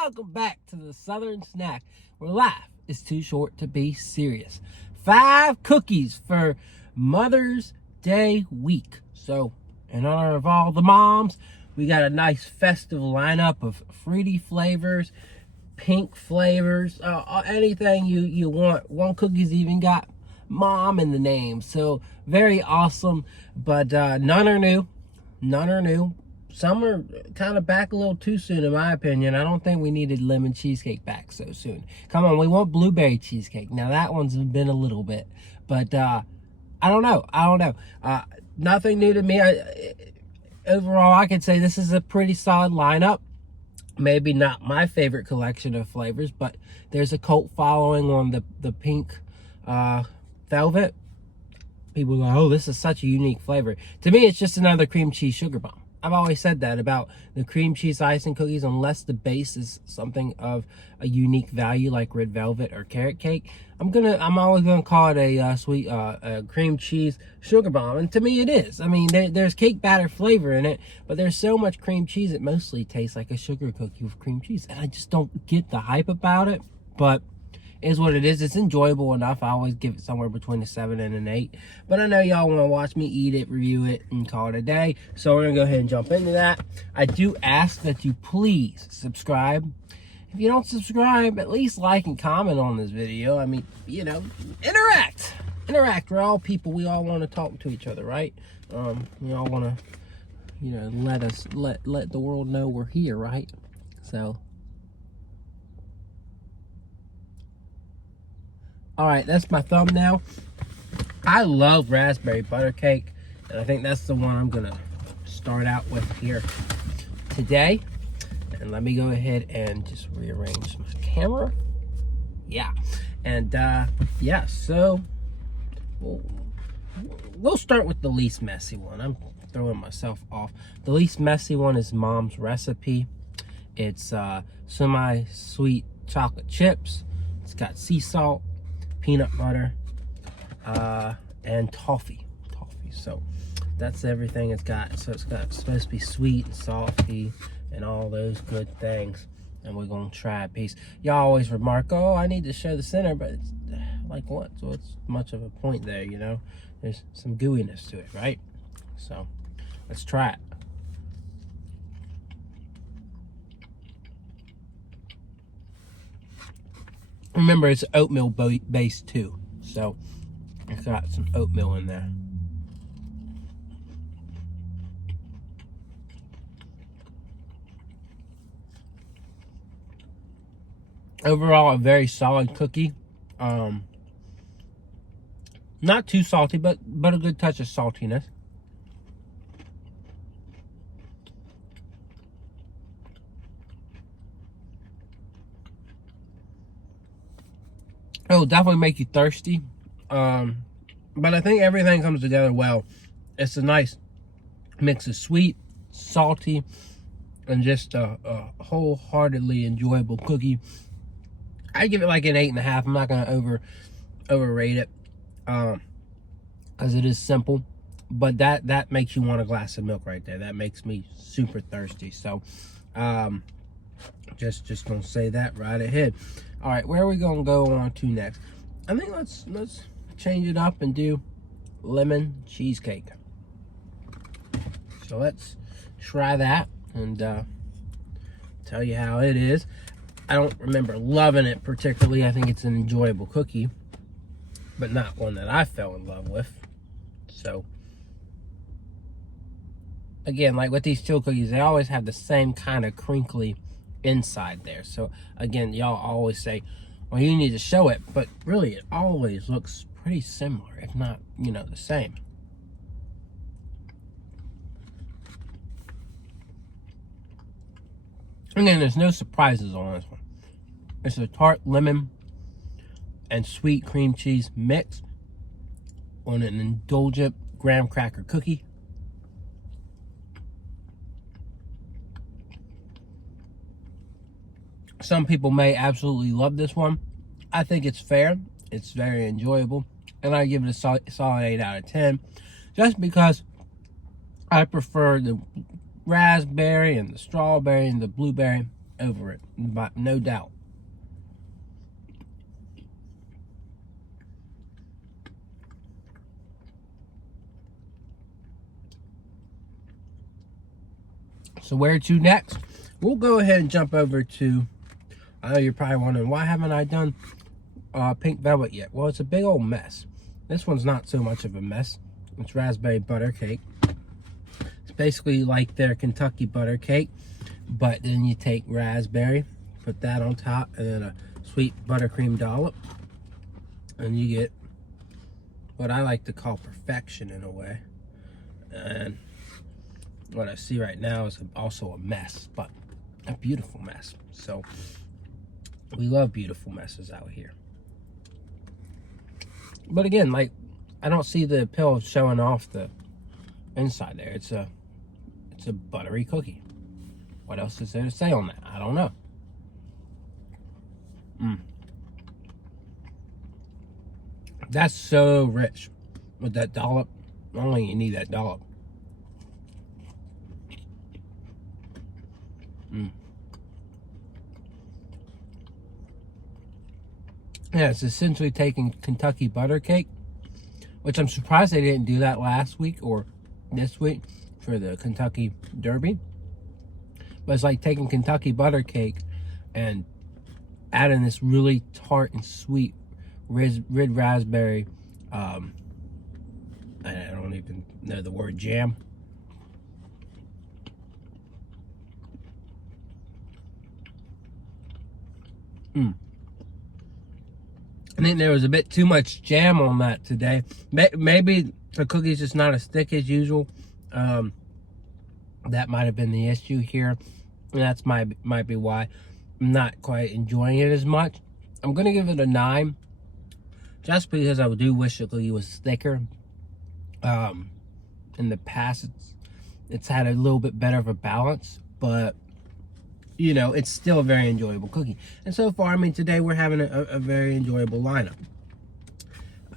welcome back to the Southern Snack, where life is too short to be serious. 5 cookies for Mother's Day week. So, in honor of all the moms, we got a nice festive lineup of fruity flavors, pink flavors, anything you want. One cookie's even got mom in the name, so very awesome. But none are new. Some are kind of back a little too soon, in my opinion. I don't think we needed lemon cheesecake back so soon. Come on, we want blueberry cheesecake. Now that one's been a little bit, but I don't know. Nothing new to me. Overall, I could say this is a pretty solid lineup. Maybe not my favorite collection of flavors, but there's a cult following on the pink velvet. People are like, oh, this is such a unique flavor. To me, it's just another cream cheese sugar bomb. I've always said that about the cream cheese icing cookies. Unless the base is something of a unique value like red velvet or carrot cake, I'm always gonna call it a sweet cream cheese sugar bomb. And to me, it is. I mean, there's cake batter flavor in it, but there's so much cream cheese it mostly tastes like a sugar cookie with cream cheese, and I just don't get the hype about it. But is what it is. It's enjoyable enough. I always give it somewhere between a 7 and an 8. But I know y'all want to watch me eat it, review it, and call it a day. So we're going to go ahead and jump into that. I do ask that you please subscribe. If you don't subscribe, at least like and comment on this video. I mean, you know, interact. We're all people. We all want to talk to each other, right? We all want to, you know, let the world know we're here, right? So... Alright, that's my thumbnail. I love raspberry butter cake, and I think that's the one I'm going to start out with here today. And let me go ahead and just rearrange my camera. Yeah. And, yeah, so we'll start with the least messy one. I'm throwing myself off. The least messy one is Mom's Recipe. It's semi-sweet chocolate chips. It's got sea salt, peanut butter, and toffee. So that's everything it's got. So it's supposed to be sweet and salty and all those good things. And we're gonna try a piece. Y'all always remark, oh, I need to show the center, but it's like what? So it's much of a point there, you know? There's some gooiness to it, right? So let's try it. Remember, it's oatmeal based too, so it's got some oatmeal in there. Overall, a very solid cookie. Not too salty, but a good touch of saltiness. It'll definitely make you thirsty, but I think everything comes together well. It's a nice mix of sweet, salty, and just a wholeheartedly enjoyable cookie. I give it like an 8.5. I'm not gonna overrate it, because it is simple, but that makes you want a glass of milk right there. That makes me super thirsty. So, just gonna say that right ahead. All right, where are we gonna go on to next? I think let's change it up and do lemon cheesecake. So let's try that and tell you how it is. I don't remember loving it particularly. I think it's an enjoyable cookie, but not one that I fell in love with. So again, like with these chill cookies, they always have the same kind of crinkly inside there. So again, y'all always say, well, you need to show it, but really it always looks pretty similar, if not, you know, the same. Again, there's no surprises on this one. It's a tart lemon and sweet cream cheese mix on an indulgent graham cracker cookie. Some people may absolutely love this one. I think it's fair. It's very enjoyable. And I give it a solid 8 out of 10. Just because I prefer the raspberry and the strawberry and the blueberry over it, but no doubt. So where to next? We'll go ahead and jump over to, I know you're probably wondering, why haven't I done pink velvet yet? Well, it's a big old mess. This one's not so much of a mess. It's raspberry butter cake. It's basically like their Kentucky butter cake, but then you take raspberry, put that on top, and then a sweet buttercream dollop, and you get what I like to call perfection in a way. And what I see right now is also a mess, but a beautiful mess. So we love beautiful messes out here. But again, like, I don't see the appeal of showing off the inside there. It's a buttery cookie. What else is there to say on that? I don't know. That's so rich with that dollop. Only you need that dollop. Yeah, it's essentially taking Kentucky butter cake, which I'm surprised they didn't do that last week or this week for the Kentucky Derby. But it's like taking Kentucky butter cake and adding this really tart and sweet red raspberry, I don't even know the word, jam. I think there was a bit too much jam on that today. Maybe the cookie's just not as thick as usual. That might have been the issue here. And that's might be why I'm not quite enjoying it as much. I'm gonna give it a 9, just because I do wish the cookie was thicker. In the past, it's had a little bit better of a balance, but you know, it's still a very enjoyable cookie. And so far, I mean, today we're having a very enjoyable lineup.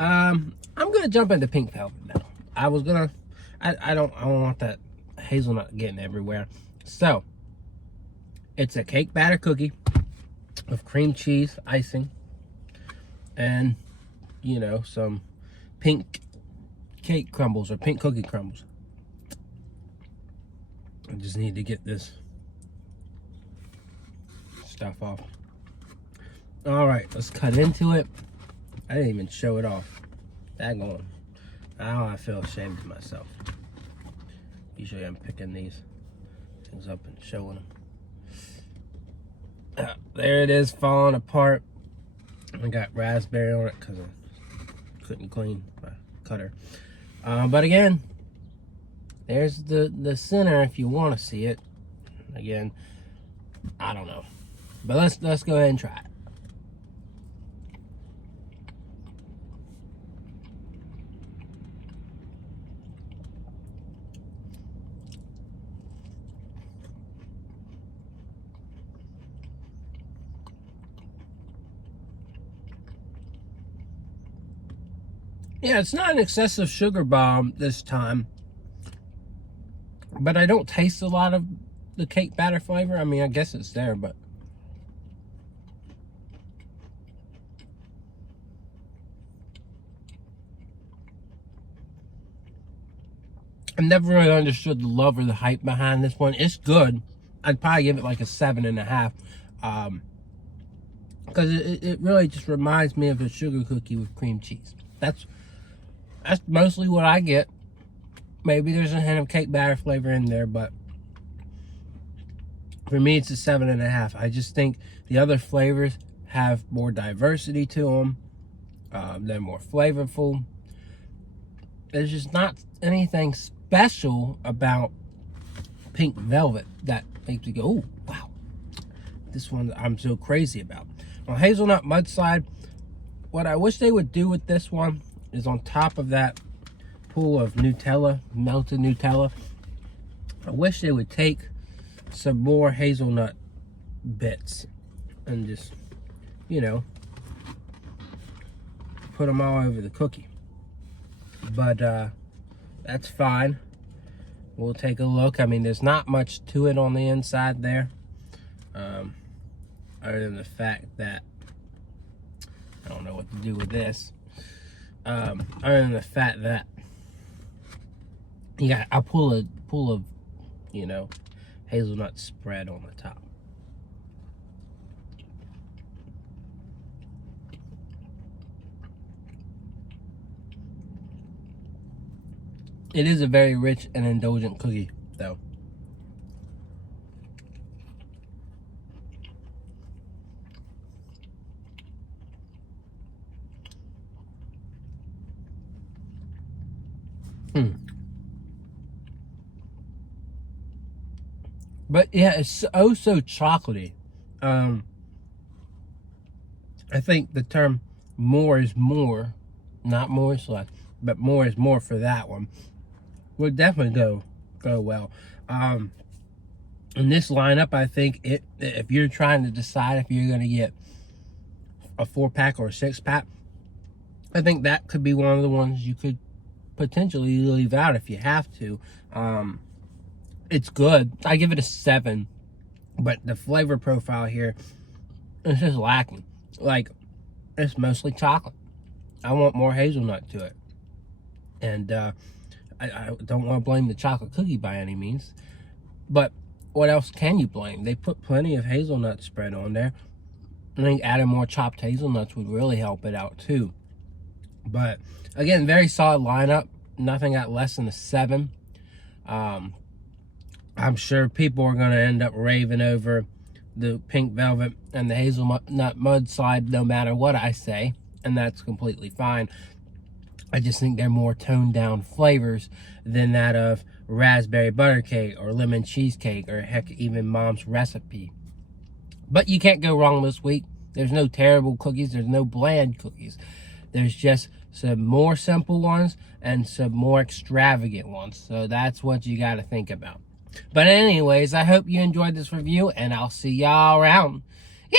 I'm gonna jump into pink velvet now. I don't want that hazelnut getting everywhere. So it's a cake batter cookie with cream cheese icing and, you know, some pink cake crumbles or pink cookie crumbles. I just need to get this stuff off. All right, let's cut into it. I didn't even show it off. Daggone. Now I feel ashamed of myself. Usually I'm picking these things up and showing them. There it is, falling apart. I got raspberry on it because I couldn't clean my cutter. But again, there's the center if you want to see it. Again, I don't know. But let's go ahead and try it. Yeah, it's not an excessive sugar bomb this time, but I don't taste a lot of the cake batter flavor. I mean, I guess it's there, but I've never really understood the love or the hype behind this one. It's good. I'd probably give it like a 7.5, because it really just reminds me of a sugar cookie with cream cheese. That's mostly what I get. Maybe there's a hint of cake batter flavor in there, but for me, it's a 7.5. I just think the other flavors have more diversity to them. They're more flavorful. There's just not anything special about pink velvet that makes me go, oh, wow. This one I'm so crazy about. On Hazelnut Mudslide, what I wish they would do with this one is on top of that pool of Nutella, melted Nutella, I wish they would take some more hazelnut bits and just, you know, put them all over the cookie. But that's fine. We'll take a look. I mean, there's not much to it on the inside there. Other than the fact that I don't know what to do with this. Other than the fact that I pull of, you know, hazelnut spread on the top. It is a very rich and indulgent cookie, though. But yeah, it's oh so chocolatey. I think the term more is more, not more is less, but more is more for that one would definitely go well. In this lineup, I think if you're trying to decide if you're going to get a 4-pack or a 6-pack, I think that could be one of the ones you could potentially leave out if you have to. It's good. I give it a 7, but the flavor profile here is just lacking. Like, it's mostly chocolate. I want more hazelnut to it. And I don't want to blame the chocolate cookie by any means. But what else can you blame? They put plenty of hazelnut spread on there. I think adding more chopped hazelnuts would really help it out too. But again, very solid lineup. Nothing at less than a 7. I'm sure people are going to end up raving over the pink velvet and the hazelnut mudslide no matter what I say, and that's completely fine. I just think they're more toned down flavors than that of raspberry butter cake or lemon cheesecake or heck, even Mom's recipe. But you can't go wrong this week. There's no terrible cookies. There's no bland cookies. There's just some more simple ones and some more extravagant ones. So that's what you got to think about. But anyways, I hope you enjoyed this review, and I'll see y'all around. Yeah!